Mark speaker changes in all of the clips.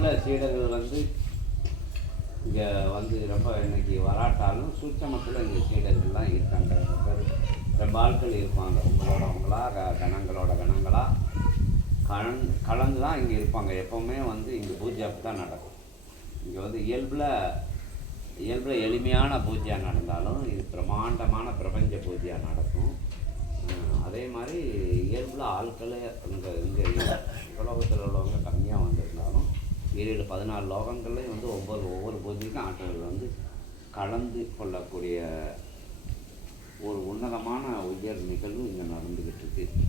Speaker 1: சில சீடர்கள் வந்து இங்கே வந்து ரொம்ப இன்னைக்கு வராட்டாலும் சூட்சமத்தில் இங்கே சீடர்கள்லாம் இருக்காங்க. ரொம்ப ரொம்ப ஆட்கள் இருப்பாங்க. உங்களோட உங்களா கணங்களோட கணங்களாக கலந் கலந்து தான் இங்கே இருப்பாங்க. எப்போவுமே வந்து இங்கே பூஜை அப்படி தான் நடக்கும். இங்கே வந்து இயல்பில் இயல்பில் எளிமையான பூஜையாக நடந்தாலும் இது பிரம்மாண்டமான பிரபஞ்ச பூஜையாக நடக்கும். அதே மாதிரி இயல்பில் ஆட்களே இங்கே இங்கே உலகத்தில் உள்ளவங்க கம்மியாக வந்திருந்தாலும் ஏழு பதினாலு லோகங்கள்லையும் வந்து ஒவ்வொரு ஒவ்வொரு பூஜைக்கும் ஆற்றல்கள் வந்து கலந்து கொள்ளக்கூடிய ஒரு உன்னதமான உயர் நிகழ்வு இங்கே நடந்துக்கிட்டு இருக்குது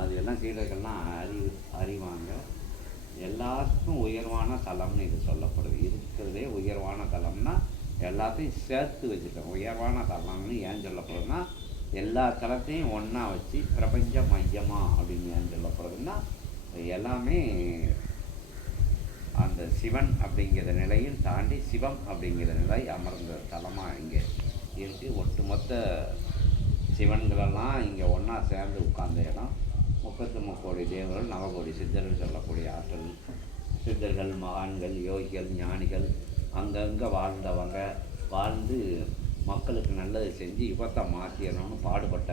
Speaker 1: அது எல்லாம் சீடர்கள்லாம் அறி அறிவாங்க. எல்லாத்துக்கும் உயர்வான தலம்னு இது சொல்லப்படுது. இருக்கிறதே உயர்வான தலம்னா எல்லாத்தையும் சேர்த்து வச்சுட்டோம். உயர்வான தலம்னு ஏன் சொல்லப்படுதுன்னா எல்லா தலத்தையும் ஒன்றா வச்சு பிரபஞ்ச மையமாக அப்படின்னு ஏன் சொல்லப்படுதுன்னா எல்லாமே அந்த சிவன் அப்படிங்கிற நிலையும் தாண்டி சிவம் அப்படிங்கிற நிலை அமர்ந்த தலமாக இங்கே இருக்குது ஒட்டுமொத்த சிவன்களெல்லாம் இங்கே ஒன்றா சேர்ந்து உட்கார்ந்த இடம். முப்பத்து முக்கோடி தேவர்கள் நவகோடி சித்தர்கள் சொல்லக்கூடிய ஆற்றல். சித்தர்கள் மகான்கள் யோகிகள் ஞானிகள் அங்கங்கே வாழ்ந்தவங்க வாழ்ந்து மக்களுக்கு நல்லது செஞ்சு யுகத்தை மாற்றிடணும்னு பாடுபட்ட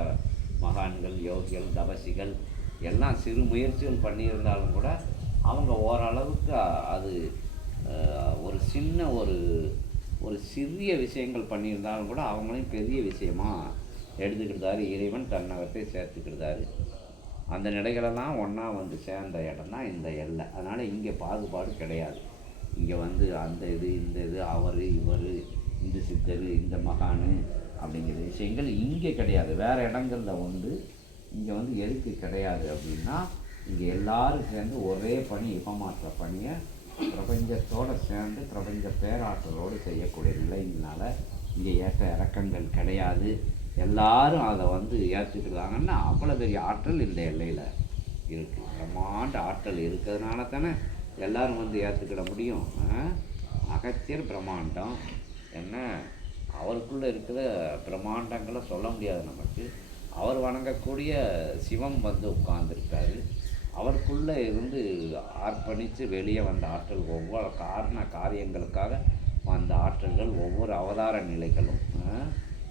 Speaker 1: மகான்கள் யோகிகள் தபசிகள் எல்லாம் சிறு முயற்சிகள் பண்ணியிருந்தாலும் கூட அவங்க ஓரளவுக்கு அது ஒரு சின்ன ஒரு ஒரு சிறிய விஷயங்கள் பண்ணியிருந்தாலும் கூட அவங்களையும் பெரிய விஷயமாக எடுத்துக்கிட்டாரு. இறைவன் தன்னகத்தை சேர்த்துக்கிட்டாரு. அந்த நிலைகளெல்லாம் ஒன்றா வந்து சேர்ந்த இடம் தான் இந்த எல்லை. அதனால் இங்கே பாகுபாடு கிடையாது. இங்கே வந்து அந்த இது இந்த இது அவர் இவர் இந்த சித்தர் இந்த மகானு அப்படிங்கிற விஷயங்கள் இங்கே கிடையாது. வேறு இடங்களில் வந்து இங்கே வந்து எதுக்கு கிடையாது அப்படின்னா இங்கே எல்லாரும் சேர்ந்து ஒரே பணி இப்பமாற்ற பணியை பிரபஞ்சத்தோடு சேர்ந்து பிரபஞ்ச பேராற்றலோடு செய்யக்கூடிய நிலையினால இங்கே ஏற்ற இறக்கங்கள் கிடையாது. எல்லாரும் அதை வந்து ஏற்றுக்கிறாங்கன்னா அவ்வளோ பெரிய ஆற்றல் இந்த எல்லையில் இருக்குது பிரம்மாண்ட ஆற்றல் இருக்கிறதுனால தானே எல்லாரும் வந்து ஏற்றுக்கிட முடியும். அகத்தியர் பிரம்மாண்டம். என்ன? அவருக்குள்ளே இருக்கிற பிரம்மாண்டங்களை சொல்ல முடியாது நமக்கு. அவர் வணங்கக்கூடிய சிவம் வந்து உட்கார்ந்துருக்காரு. அவருக்குள்ளே இருந்து அர்ப்பணித்து வெளியே வந்த ஆற்றல் ஒவ்வொரு காரண காரியங்களுக்காக வந்த ஆற்றல்கள் ஒவ்வொரு அவதார நிலைகளும்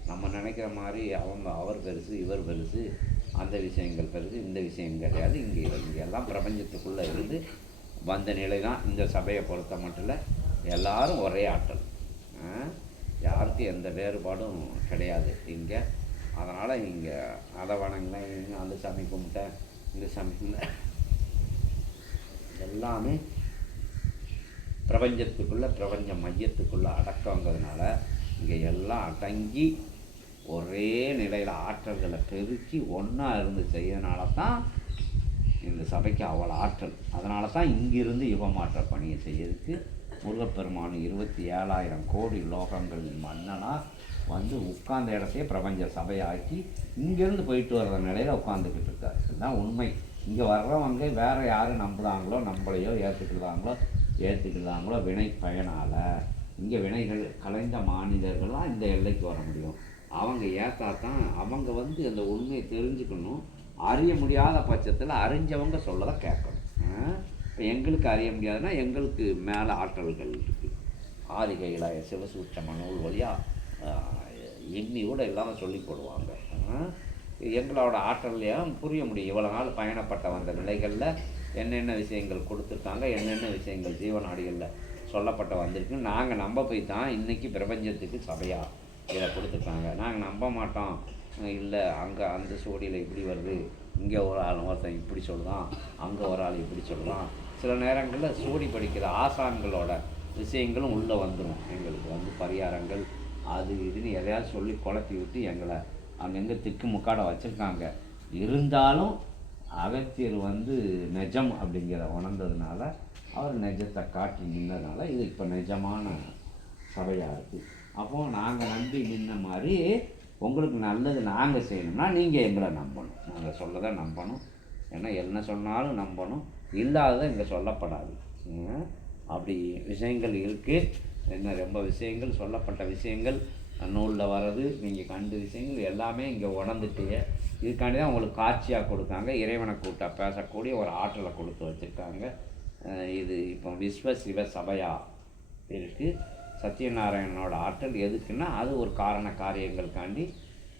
Speaker 1: நம்ம நினைக்கிற மாதிரி அவங்க அவர் பெருசு இவர் பெருசு அந்த விஷயங்கள் பெருசு இந்த விஷயம் கிடையாது. இங்கே இங்கே எல்லாம் பிரபஞ்சத்துக்குள்ளே இருந்து வந்த நிலை தான் இந்த சபையை பொறுத்த மட்டும் இல்லை எல்லாரும் ஒரே ஆற்றல் யாருக்கும் எந்த வேறுபாடும் கிடையாது இங்கே. அதனால் இங்கே அதை வணங்கினேன் அந்த சாமி கும்பிட்டேன் இந்த சாமி கும்பிட்டேன். எல்லாமே பிரபஞ்சத்துக்குள்ளே பிரபஞ்ச மையத்துக்குள்ளே அடக்கங்கிறதுனால இங்கே எல்லாம் அடங்கி ஒரே நிலையில் ஆற்றல்களை பெருக்கி ஒன்றா இருந்து செய்யறதுனால தான் இந்த சபைக்கு அவ்வளோ ஆற்றல். அதனால தான் இங்கிருந்து யுகமாற்ற பணியை செய்யறதுக்கு முருகப்பெருமான் இருபத்தி ஏழாயிரம் கோடி லோகங்களின் மன்னனாக வந்து உட்கார்ந்த இடத்தையே பிரபஞ்ச சபையாக்கி இங்கேருந்து போயிட்டு வர்ற நிலையில் உட்காந்துக்கிட்டு இருக்காரு. இதுதான் உண்மை. இங்கே வர்றவங்க வேறு யாரும் நம்புகிறாங்களோ நம்மளையோ ஏற்றுக்கிறாங்களோ ஏற்றுக்கிறாங்களோ வினை பயனால் இங்கே வினைகள் கலைந்த மாநிலர்கள்லாம் இந்த எல்லைக்கு வர முடியும். அவங்க ஏற்றா தான் அவங்க வந்து அந்த உண்மையை தெரிஞ்சுக்கணும். அறிய முடியாத பட்சத்தில் அறிஞ்சவங்க சொல்லதை கேட்கணும். இப்போ எங்களுக்கு அறிய முடியாதுன்னா எங்களுக்கு மேலே ஆற்றல்கள் இருக்குது ஆதிகையில் சிவசூட்சம நூல் வழியாக எண்ணி கூட இல்லாமல் சொல்லி போடுவாங்க. ஆ? எங்களோட ஆற்றலையும் புரிய முடியும். இவ்வளோ நாள் பயணப்பட்ட வந்த நிலைகளில் என்னென்ன விஷயங்கள் கொடுத்துருக்காங்க என்னென்ன விஷயங்கள் ஜீவநாடிகளில் சொல்லப்பட்ட வந்திருக்கு. நாங்கள் நம்ப போய் தான் இன்றைக்கி பிரபஞ்சத்துக்கு சபையாக இதை கொடுத்துருக்காங்க. நாங்கள் நம்ப மாட்டோம். இல்லை அங்கே அந்த சோடியில் இப்படி வருது. இங்கே ஒரு ஆள் ஒருத்தன் இப்படி சொல்கிறான் அங்கே ஒரு ஆள் இப்படி சொல்கிறான் சில நேரங்களில் சோடி படிக்கிற ஆசான்களோட விஷயங்களும் உள்ளே வந்துடும் எங்களுக்கு வந்து பரிகாரங்கள் அது இதுன்னு எதையாவது சொல்லி குழப்பி விட்டு எங்களை அங்கங்கே திக்கு முக்காட வச்சுருக்காங்க. இருந்தாலும் அகத்தியர் வந்து நெஜம் அப்படிங்கிற உணர்ந்ததுனால அவர் நெஜத்தை காட்டி நின்றதுனால இது இப்போ நிஜமான சபையாக இருக்குது அப்போது நாங்கள் நம்பி நின்ன மாதிரி உங்களுக்கு நல்லது நாங்கள் செய்யணும்னா நீங்கள் எங்களை நம்பணும். நாங்கள் சொல்லதை நம்பணும். ஏன்னா என்ன சொன்னாலும் நம்பணும். இல்லாததை இங்கே சொல்லப்படாது. அப்படி விஷயங்கள் இருக்குது என்ன ரொம்ப விஷயங்கள் சொல்லப்பட்ட விஷயங்கள் நூலில் வர்றது நீங்கள் கண்டு விஷயங்கள் எல்லாமே இங்கே உணர்ந்துட்டீங்க இதுக்காண்டி தான் உங்களுக்கு காட்சியாக கொடுத்தாங்க இறைவனை கூட்டா பேசக்கூடிய ஒரு ஆற்றலை கொடுத்து வச்சுருக்காங்க. இது இப்போ விஸ்வ சிவ சபையா இருக்குது சத்யநாராயணனோட ஆற்றல் எதுக்குன்னா அது ஒரு காரண காரியங்களுக்காண்டி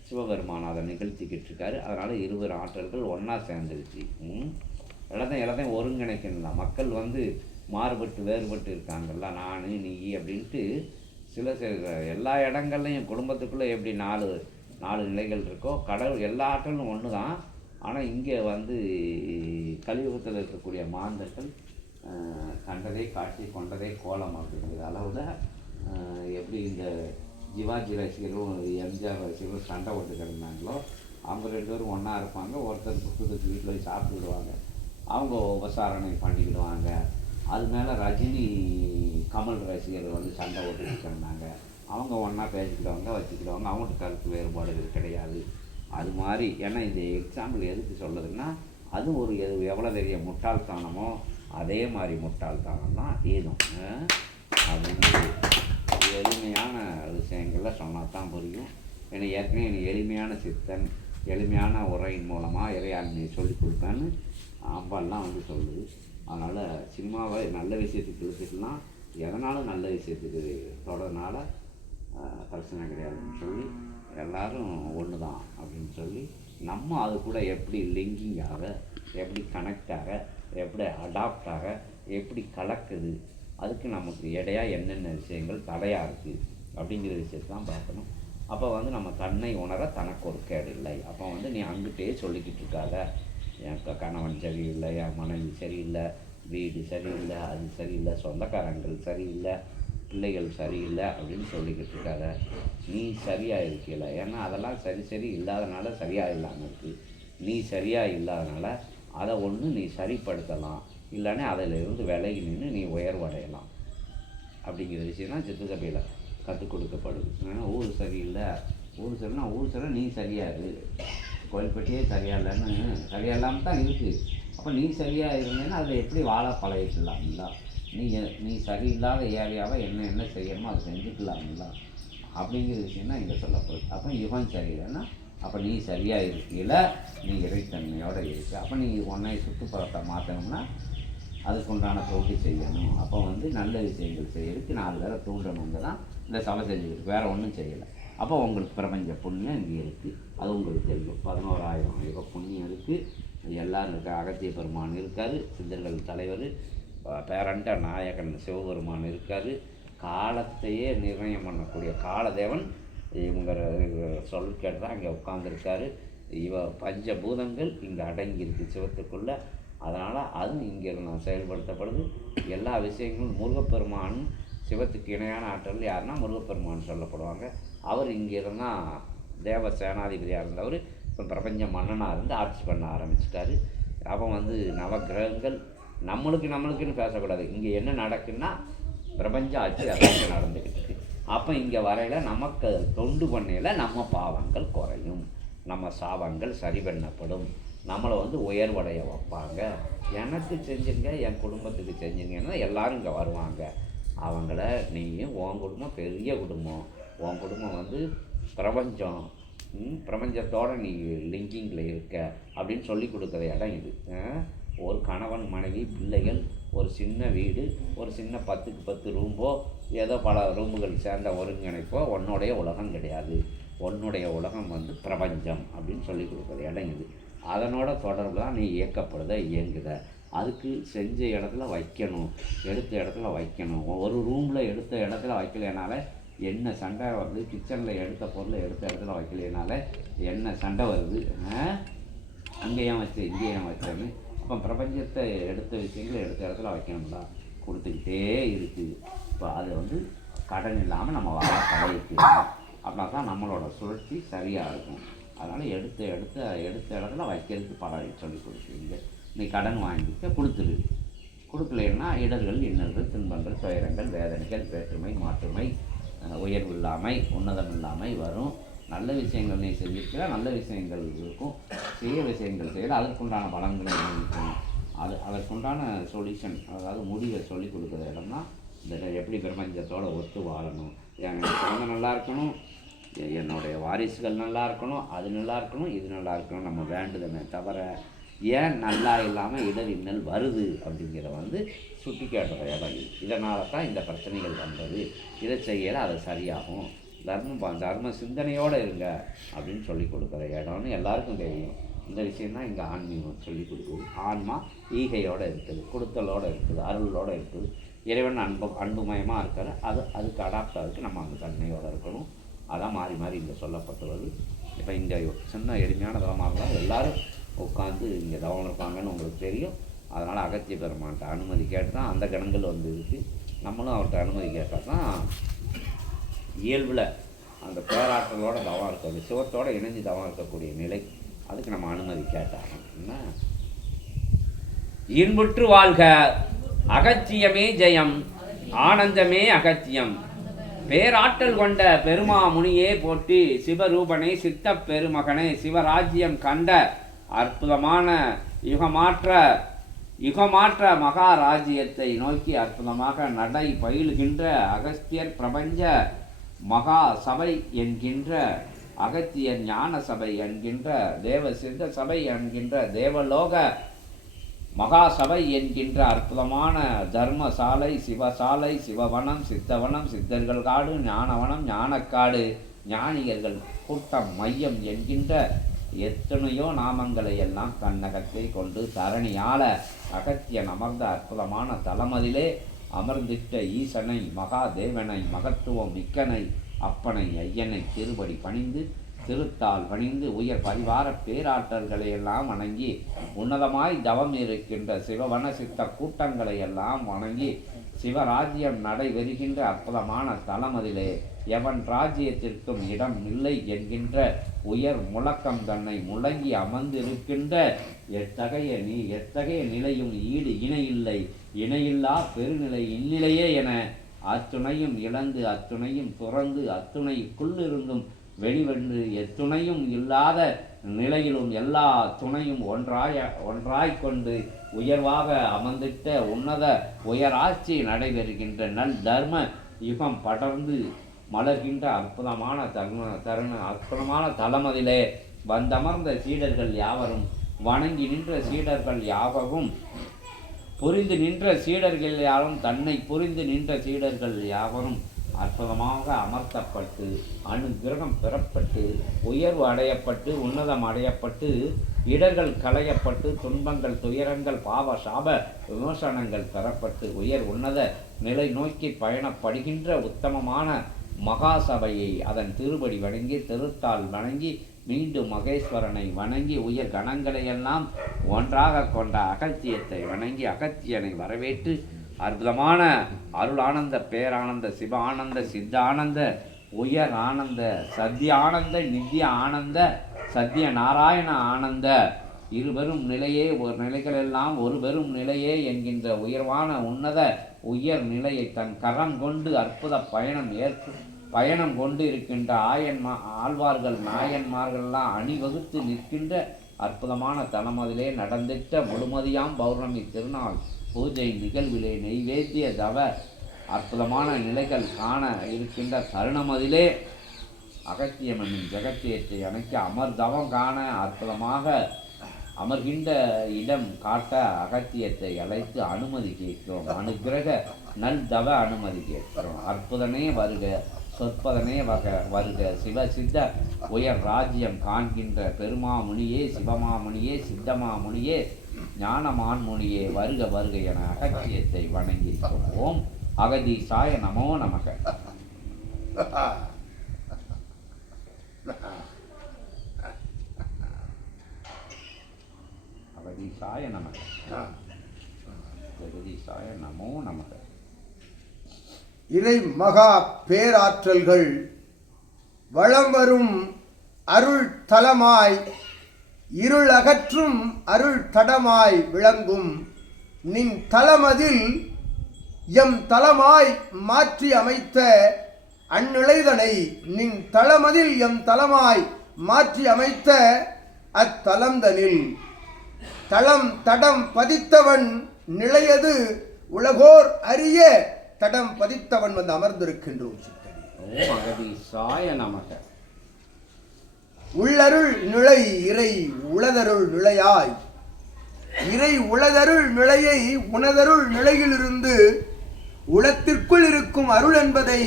Speaker 1: சிவபெருமான் அதை நிகழ்த்திக்கிட்டு இருக்காரு. அதனால் இருவர் ஆற்றல்கள் ஒன்றா சேர்ந்துருச்சு. ம். எல்லாத்தையும் எல்லாத்தையும் ஒருங்கிணைக்கணும்ல. மக்கள் வந்து மாறுபட்டு வேறுபட்டு இருக்காங்கல்ல. நான் நீ அப்படின்ட்டு சில சில எல்லா இடங்கள்லையும் குடும்பத்துக்குள்ளே எப்படி நாலு நாலு நிலைகள் இருக்கோ கடவுள் எல்லா ஆற்றலும் ஒன்று தான் ஆனால் இங்கே வந்து கலியுகத்தில் இருக்கக்கூடிய மாந்தர்கள் அஹ், கண்டதை காட்சி கொண்டதை கோலம் அப்படிங்கிற அளவில் எப்படி இந்த ஜிவாஜி ரசிகரும் எம்ஜிஆர் ரசிகரும் சண்டை போட்டு கிடந்தாங்களோ அவங்க ரெண்டு பேரும் ஒன்றா இருப்பாங்க. ஒருத்தர் புத்தகத்துக்கு வீட்டில் போய் சாப்பிட்டுடுவாங்க அவங்க உபசாரணை பண்ணிக்கிடுவாங்க. அது மேலே ரஜினி கமல் ரசிகர் வந்து சண்டை போட்டுக்கிட்டு இருந்தாங்க. அவங்க ஒன்றா பேசிக்கிட்டவங்க வச்சுக்கிட்டவங்க அவங்கள்ட்ட கருத்து வேறுபாடுகள் கிடையாது. அது மாதிரி ஏன்னா இந்த எக்ஸாம்பிள் எதுக்கு சொல்லுதுன்னா அது ஒரு எது எவ்வளோ பெரிய முட்டாள்தானமோ அதே மாதிரி முட்டாள்தானம் தான் ஏதும் அப்படின்னு எளிமையான விஷயங்களை சொன்னால் தான் புரியும். ஏன்னா ஏற்கனவே எனக்கு எளிமையான சித்தன் எளிமையான உரையின் மூலமாக இறையாண்மையை சொல்லி கொடுப்பேன்னு அம்பாலாம் வந்து சொல்லுது. அதனால் சினிமாவை நல்ல விஷயத்துக்கு எடுத்துக்கலாம் எதனாலும் நல்ல விஷயத்துக்கு தொடர்னால பிரச்சனை கிடையாதுன்னு சொல்லி எல்லாரும் ஒன்று தான் அப்படின்னு சொல்லி நம்ம அது கூட எப்படி லிங்கிங் ஆக எப்படி கனெக்ட் ஆக எப்படி அடாப்ட் ஆக எப்படி கலக்குது அதுக்கு நமக்கு இடையா என்னென்ன விஷயங்கள் தடையாக இருக்குது அப்படிங்கிற விஷயத்தை தான் பார்க்கணும். அப்போ வந்து நம்ம தன்னை உணர தனக்கு ஒரு கேடு இல்லை. அப்போ வந்து நீ அங்கிட்டே சொல்லிக்கிட்டு இருக்காத. என் க- கணவன் சரியில்லை என் மனைவி சரியில்லை வீடு சரியில்லை அது சரியில்லை சொந்தக்காரங்கள் சரியில்லை பிள்ளைகள் சரியில்லை அப்படின்னு சொல்லிக்கிட்டு இருக்காத. நீ சரியாக இருக்கல ஏன்னா அதெல்லாம் சரி சரி இல்லாதனால சரியாக இல்லாமல் இருக்குது நீ சரியாக இல்லாதனால அதை ஒன்று நீ சரிப்படுத்தலாம். இல்லைன்னா அதில் இருந்து விலகி நின்று நீ உயர்வடையலாம். அப்படிங்கிற விஷயம் தான் சித்து சபையில் கற்றுக் கொடுக்கப்படுது. ஏன்னா ஊர் சரியில்லை. ஊர் சரினா ஊர் சரி நீ சரியாது. கோயில்பட்டியே சரியாக இல்லைன்னு சரியா இல்லாமல் தான் இருக்குது அப்போ நீ சரியாக இருந்தேன்னா அதில் எப்படி வாழ பழகிக்கலாம்ல? நீ நீ சரியில்லாத ஏரியாவை என்ன என்ன செய்யணுமோ அதை செஞ்சுக்கலாம்ல? அப்படிங்கிற விஷயம் தான் இங்கே சொல்லப்படுது. அப்போ இவன் சரியில்லைன்னா அப்போ நீ சரியாக இருக்கீல நீ இறைத்தன்மையோடு இருக்கு. அப்போ நீ உன்னை சுற்றுப்புறத்தை மாற்றணும்னா அதுக்குண்டான தொகுதி செய்யணும். அப்போ வந்து நல்ல விஷயங்கள் செய்யறதுக்கு நாலு பேரை தூண்டணுங்க தான் இந்த சபை செஞ்சுக்கிட்டு வேறு ஒன்றும் செய்யலை. அப்போ உங்களுக்கு பிரபஞ்ச புண்ணியம் இங்கே இருக்குது அது உங்களுக்கு தெரியும். பதினோராயிரம் யுக புண்ணியம் இருக்குது எல்லாரும் இருக்கா அகத்திய பெருமான் இருக்கார் சித்தர்கள் தலைவர் பேரண்ட நாயகன் சிவபெருமான் இருக்கார். காலத்தையே நிர்ணயம் பண்ணக்கூடிய காலதேவன் இவங்க சொல் கேட்டு தான் இங்கே உட்காந்துருக்காரு இவ பஞ்சபூதங்கள் இங்கே அடங்கியிருக்கு சிவத்துக்குள்ளே. அதனால் அதுவும் இங்கே நான் செயல்படுத்தப்படுது. எல்லா விஷயங்களும் முருகப்பெருமான் சிவத்துக்கு இணையான ஆற்றல் யாருன்னா முருகப்பெருமான் சொல்லப்படுவாங்க. அவர் இங்கே இருந்தால் தேவ சேனாதிபதியாக இருந்தவர். இப்போ பிரபஞ்ச மன்னனாக இருந்து ஆட்சி பண்ண ஆரம்பிச்சிட்டாரு. அவன் வந்து நவக்கிரகங்கள் நம்மளுக்கு நம்மளுக்குன்னு பேசக்கூடாது. இங்கே என்ன நடக்குன்னா பிரபஞ்ச ஆட்சி அதாங்க நடந்துக்கிட்டு இருக்கு. அப்போ இங்கே வரையில் நமக்கு தொண்டு பண்ணையில் நம்ம பாவங்கள் குறையும். நம்ம சாபங்கள் சரி பண்ணப்படும். நம்மளை வந்து உயர்வடைய வைப்பாங்க. எனக்கு செஞ்சுங்க என் குடும்பத்துக்கு செஞ்சுங்கன்னா எல்லாரும் இங்கே வருவாங்க. அவங்கள நீயும் உன் குடும்பம் பெரிய குடும்பம். உன் குடும்பம் வந்து பிரபஞ்சம். பிரபஞ்சத்தோட நீ லிங்கிங்கில் இருக்க அப்படின்னு சொல்லி கொடுக்குற இடம் இது. ஒரு கணவன் மனைவி பிள்ளைகள் ஒரு சின்ன வீடு ஒரு சின்ன பத்துக்கு பத்து ரூம்போ ஏதோ பல ரூமுகள் சேர்ந்த ஒருங்கிணைப்போ உன்னுடைய உலகம் கிடையாது. உன்னுடைய உலகம் வந்து பிரபஞ்சம் அப்படின்னு சொல்லி கொடுக்குற இடம் இது. அதனோட தொடர்பு தான் நீ இயக்கப்படுத இயங்குத. அதுக்கு செஞ்ச இடத்துல வைக்கணும் எடுத்த இடத்துல வைக்கணும். ஒரு ரூமில் எடுத்த இடத்துல வைக்கலைனால என்ன சண்டை வருது? கிச்சனில் எடுத்த பொருளை எடுத்த இடத்துல வைக்கலைனால என்ன சண்டை வருது? அங்கே ஏன் வச்ச இங்கே ஏன் வச்சேன்னு அப்போ பிரபஞ்சத்தை எடுத்த விஷயங்களை எடுத்த இடத்துல வைக்கணும்ல கொடுத்துக்கிட்டே இருக்குது இப்போ அது வந்து கடன் இல்லாமல் நம்ம வாழ பழகிக்கணும் அப்படின்னா தான் நம்மளோட சுழற்சி சரியாக இருக்கும். அதனால் எடுத்த எடுத்த எடுத்த இடத்துல வைக்கிறதுக்கு பழகி சொல்லி கொடுத்துருங்க நீ கடன் வாங்கிட்டு கொடுத்துரு. கொடுக்கலைன்னா இடர்கள் இன்னல்கள் துன்பங்கள் துயரங்கள் வேதனைகள் வேற்றுமை மாற்றுமை உயர்வு இல்லாமை உன்னதம் இல்லாமை வரும். நல்ல விஷயங்கள் நீ செஞ்சிருக்கிற நல்ல விஷயங்கள் இருக்கும். செய்ய விஷயங்கள் செய்யல அதற்குண்டான பலன்களை இருக்கும் அது அதற்குண்டான சொல்யூஷன் அதாவது முடிவை சொல்லி கொடுக்குற இடம்னா இந்த எப்படி பிரபஞ்சத்தோடு ஒத்து வாழணும்? என் குழந்தை நல்லா இருக்கணும் என்னுடைய வாரிசுகள் நல்லா இருக்கணும் அது நல்லா இருக்கணும் இது நல்லா இருக்கணும் நம்ம வேண்டுதமே தவிர ஏன் நல்லா இல்லாமல் இடர் வருது அப்படிங்கிற வந்து சுட்டி காட்டுற இடம் இது. இதனால தான் இந்த பிரச்சனைகள் வந்தது. இதை செய்யல அது சரியாகும். தர்மம் தர்ம சிந்தனையோடு இருங்க அப்படின்னு சொல்லி கொடுக்குற இடம்னு எல்லாருக்கும் தெரியும். இந்த விஷயம்தான் இங்கே ஆன்மீகம் சொல்லி கொடுக்குது. ஆன்மா ஈகையோடு இருக்குது கொடுத்தலோடு இருக்குது அருளோடு இருக்குது. இறைவன் அன்பு அன்புமயமாக இருக்காரு. அது அதுக்கு அடாப்ட் ஆகிறதுக்கு நம்ம அந்த தன்மையோடு இருக்கணும். அதான் மாறி மாறி இங்கே சொல்லப்பட்டுள்ளது. இப்போ இங்கே சின்ன எளிமையான தவமாக இருந்தால் எல்லாரும் உட்காந்து இங்கே தவம் இருப்பாங்கன்னு உங்களுக்கு தெரியும். அதனால் அகத்திய பெருமான்ட்ட அனுமதி கேட்டு தான் அந்த கணங்கள் வந்து இருக்கு நம்மளும் அவர்கிட்ட அனுமதி கேட்டால் தான் இயல்பில் அந்த பேராற்றலோட தவம் இருக்கிறது சிவத்தோட இணைஞ்சு தவம் இருக்கக்கூடிய நிலை. அதுக்கு நம்ம அனுமதி கேட்டாங்க. என்ன? இன்புற்று வாழ்க. அகத்தியமே ஜெயம். ஆனந்தமே அகத்தியம். பேராற்றல் கொண்ட பெருமா முனியே போட்டி சிவரூபனை சித்த பெருமகனை சிவராஜ்யம் கண்ட அற்புதமான யுகமாற்ற யுகமாற்ற மகாராஜ்யத்தை நோக்கி அற்புதமாக நடை பயிலுகின்ற அகஸ்தியர் பிரபஞ்ச மகா சபை என்கின்ற அகத்தியர் ஞான சபை என்கின்ற தேவ சித்த சபை என்கின்ற தேவலோக மகாசபை என்கின்ற அற்புதமான தர்மசாலை சிவசாலை சிவவனம் சித்தவனம் சித்தர்கள் காடு ஞானவனம் ஞானக்காடு ஞானியர்கள் கூட்டம் மையம் என்கின்ற எத்தனையோ நாமங்களை எல்லாம் தன்னகத்தை கொண்டு தரணியால அகத்தியன் அமர்ந்த அற்புதமான தலமதிலே அமர்ந்திட்ட ஈசனை மகாதேவனை மகத்துவம் மிக்கனை அப்பனை ஐயனை திருபடி பணிந்து திருத்தால் பணிந்து உயர் பரிவார பேராற்றல்களை எல்லாம் வணங்கி உன்னதமாய் தவம் இருக்கின்ற சிவவன சித்த கூட்டங்களை எல்லாம் வணங்கி சிவராஜ்யம் நடைபெறுகின்ற அற்புதமான தலமதிலே எவன் ராஜ்யத்திற்கும் இடம் இல்லை என்கின்ற உயர் முழக்கம் தன்னை முழங்கி அமர்ந்திருக்கின்ற எத்தகைய நீ எத்தகைய நிலையும் ஈடு இணையில்லை இணையில்லா பெருநிலை இந்நிலையே என அத்துணையும் இழந்து அத்துணையும் துறந்து அத்துணைக்குள்ளிருந்தும் வெளிவந்து எத்துணையும் இல்லாத நிலையிலும் எல்லா துணையும் ஒன்றாய ஒன்றாய் கொண்டு உயர்வாக அமர்ந்திட்ட உன்னத உயராட்சி நடைபெறுகின்ற நல் தர்ம யுகம் படர்ந்து மலர்கின்ற அற்புதமான தருண தருண அற்புதமான தளமதிலே வந்தமர்ந்த சீடர்கள் யாவரும் வணங்கி நின்ற சீடர்கள் யாவரும் புரிந்து நின்ற சீடர்கள் யாரும் தன்னை புரிந்து நின்ற சீடர்கள் யாவரும் அற்புதமாக அமர்த்தப்பட்டு அனுகிரகம் பெறப்பட்டு உயர்வு அடையப்பட்டு உன்னதம் அடையப்பட்டு இடர்கள் களையப்பட்டு துன்பங்கள் துயரங்கள் பாவ சாப விமர்சனங்கள் பெறப்பட்டு உயர் உன்னத நிலை நோக்கி பயணப்படுகின்ற உத்தமமான மகாசபையை அதன் திருபடி வணங்கி திருத்தால் வணங்கி மீண்டும் மகேஸ்வரனை வணங்கி உயர் கணங்களையெல்லாம் ஒன்றாக கொண்ட அகத்தியத்தை வணங்கி அகத்தியனை வரவேற்று அற்புதமான அருளானந்த பேரானந்த சிவ ஆனந்த சித்த ஆனந்த உயர் ஆனந்த சத்திய ஆனந்த. நித்திய ஆனந்த சத்திய நாராயண ஆனந்த இருவரும் நிலையே ஒரு நிலைகளெல்லாம் ஒரு நிலையே என்கின்ற உயர்வான உன்னத உயர் நிலையை தன் கரம் கொண்டு அற்புத பயணம் ஏற்பு பயணம் கொண்டு இருக்கின்ற ஆயன்மா ஆழ்வார்கள் நாயன்மார்கள்லாம் அணிவகுத்து நிற்கின்ற அற்புதமான தளமதிலே நடந்திட்ட முழுமதியாம் பௌர்ணமி திருநாள். பூஜை நிகழ்விலே நெய்வேத்திய தவ அற்புதமான நிலைகள் காண இருக்கின்ற தருணமதிலே அகத்தியம் என்னும் ஜெகத்தியத்தை அணைக்க அமர் தவம் காண அற்புதமாக அமர்கின்ற இடம் காட்ட அகத்தியத்தை அழைத்து அனுமதி கேட்கிறோம். அனுகிரக நல் தவ அனுமதி கேட்கிறோம். அற்புதனே வருக சொற்பதனே வக வருக. சிவ சித்த உயர் ராஜ்யம் காண்கின்ற பெருமாமுனியே சிவமாமுனியே சித்தமாமுனியே ஞானமான்முனியே வருக வருக என அகத்தியத்தை வணங்கி சொல்வோம் அகதீசாய நமோ நமக. அகதீசாய நமக. ஜெகதீசாய நமோ நமக.
Speaker 2: இறை மகா பேராற்றல்கள் வளம் வரும் அருள் தலமாய் இருள் அகற்றும் அருள் தடமாய் விளங்கும். நின் தலமதில் எம் தலமாய் மாற்றி அமைத்த அந்நிலைதனை நின் தளமதில் எம் தலமாய் மாற்றி அமைத்த அத்தலந்தனில். தளம் தடம் பதித்தவன் நிலையது உலகோர் அறிய தடம் பதித்தவன் வந்து அமர்ந்திருக்கின்றோம் சித்தடி
Speaker 1: ஓம் அகதீசாய நமக.
Speaker 2: உள்ளருள் நிலை இறை உளதருள் நிலையாய் இறை உளதருள் நிலையை உணதருள் நிலையிலிருந்து உளத்திற்குள் இருக்கும் அருள் என்பதை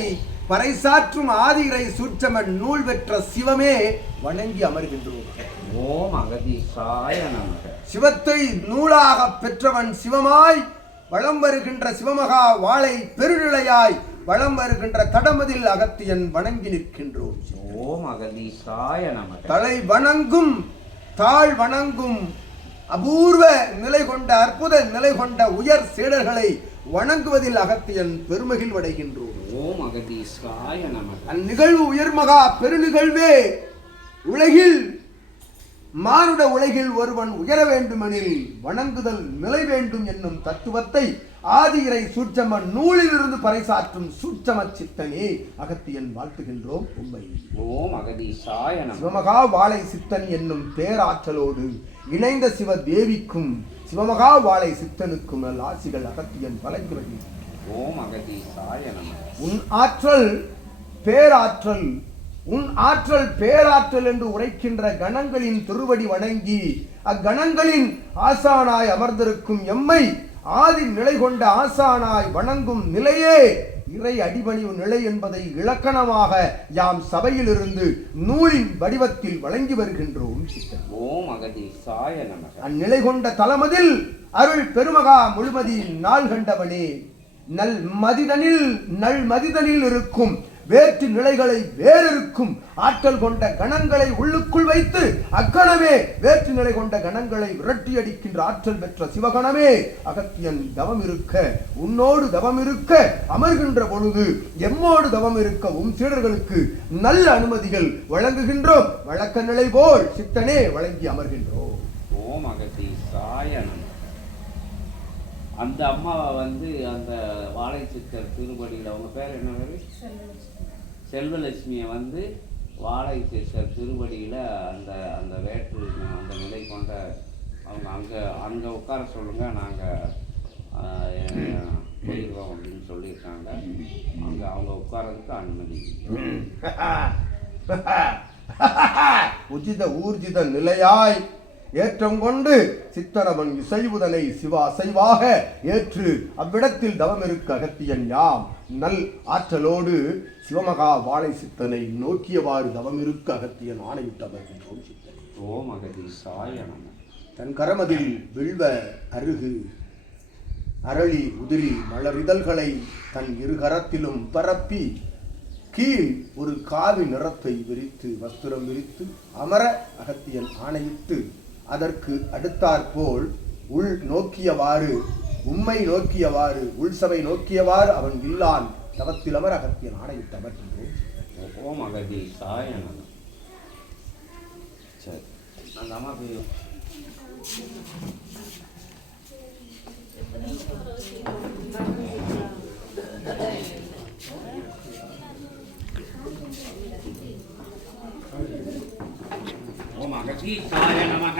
Speaker 2: பறைசாற்றும் ஆதிரை சூட்சமன் நூல் பெற்ற சிவமே வணங்கி அமர்கின்றோம்.
Speaker 1: ஓம் அகதீசாய
Speaker 2: சிவத்தை நூலாக பெற்றவன் சிவமாய் வளம் வருகின்ற சிவமகா வாளை பெருநிலையாய் வளம் வருகின்ற தடமதில் அகத்தியன் வணங்கி நிற்கின்றோம்.
Speaker 1: ஓம் அகதீசாய நமக.
Speaker 2: தலை வணங்கும் தாழ் வணங்கும் அபூர்வ நிலை கொண்ட அற்புத நிலை கொண்ட உயர் சீடர்களை வணங்குவதில் அகத்தியன் பெருமகிழ் அடைகின்றோம்
Speaker 1: ஓம் அகதீசாய நமக.
Speaker 2: அந்நிகழ்வு உயர்மகா பெருநிகழ்வே உலகில் மானுட உலகில் ஒருவன் உயர வேண்டுமெனில் வணங்குதல் நிலை வேண்டும் என்னும் தத்துவத்தை ஆதியிரை சூட்சம நூலிலிருந்து பறைசாற்றும் சூட்சம சித்தனே அகத்தியன் வாழ்த்துகின்றோம் உண்மை
Speaker 1: ஓம் அகதீசாய
Speaker 2: சிவமகா வாழை சித்தன் என்னும் பேராற்றலோடு இணைந்த சிவ தேவிக்கும் சிவமகா வாழை சித்தனுக்கும் நல் ஆசிகள் அகத்தியன் வழங்கி வருகின்றன
Speaker 1: ஓம் அகதீசாய
Speaker 2: உன் ஆற்றல் பேராற்றல் உன் ஆற்றல் பேராற்றல் என்று உரைக்கின்ற கணங்களின் திருவடி வணங்கி அக்கணங்களின் ஆசானாய் அமர்ந்திருக்கும் எம்மை ஆதி நிலை கொண்ட ஆசானாய் வணங்கும் நிலையே இறை அடிபணிவு நிலை என்பதை இலக்கணமாக யாம் சபையிலிருந்து நூலின் வடிவத்தில் வழங்கி வருகின்றோம்.
Speaker 1: ஓம் அகதீசாய நமக.
Speaker 2: அந்நிலை கொண்ட தலமதில் அருள் பெருமகா முழுமதி நாள் கண்டவனே நல் மதிதனில் நல் மதிதனில் இருக்கும் வேற்று நிலைகளை வேறிருக்கும் ஆற்றல் கொண்ட கணங்களை உள்ளுக்குள் வைத்து அக்கணமே வேற்று நிலை கொண்ட கணங்களை விரட்டி அடிக்கின்ற ஆற்றல் பெற்ற சிவகணமே. அகத்தியன் தவம் இருக்க உன்னோடு தவம் இருக்க அமர்கின்ற பொழுது எம்மோடு தவம் இருக்க உம் சீடர்களுக்கு நல்ல அனுமதிகள் வழங்குகின்றோம். வழக்க நிலை போல் சித்தனே வழங்கி அமர்கின்றோம்.
Speaker 1: ஓம் அகதீசாய நமக. அந்த அம்மாவை வந்து அந்த வாழை சித்தர் திருப்படியில் அவங்க பேர் என்ன? செல்வலட்சுமியை வந்து வாழை சித்தர் திருப்படியில் அந்த அந்த வேற்று அந்த நிலை கொண்ட அவங்க அங்கே அங்கே உட்கார சொல்லுங்கள் நாங்கள் போயிடுவோம் அப்படின்னு சொல்லியிருக்காங்க. அங்கே அவங்க உட்காரதுக்கு அனுமதி.
Speaker 2: உச்சித ஊர்ஜித நிலையாய் ஏற்றம் கொண்டு சித்தரவன் இசைவுதனை சிவா அசைவாக ஏற்று அவ்விடத்தில் தவமிருக்க அகத்தியன் யாம். நல் ஆற்றலோடு சிவமகா வாழை சித்தனை நோக்கியவாறு தவம் இருக்க அகத்தியன் ஆணையிட்டு அமர்கின்றோம் சித்தன்.
Speaker 1: ஓம் நம.
Speaker 2: தன் கரமதில் வில்வ அருகு அரளி உதிரி மலரிதழ்களை தன் இரு கரத்திலும் பரப்பி கீழ் ஒரு காவி நிறத்தை விரித்து வஸ்திரம் விரித்து அமர அகத்தியன் ஆணையிட்டு அதற்கு அடுத்தாற்போல் உள் நோக்கியவாறு உம்மை நோக்கியவாறு உள்சபை நோக்கியவாறு அவன் இல்லான் தவத்தில் அமர அகத்தியன் ஆணையிட்டு அமர்கின்றோம்
Speaker 1: ஓம் அகதீசாய நம. சரி. அந்த அம்மா போய் ஓம் ஓம் அகதீசாய நமக.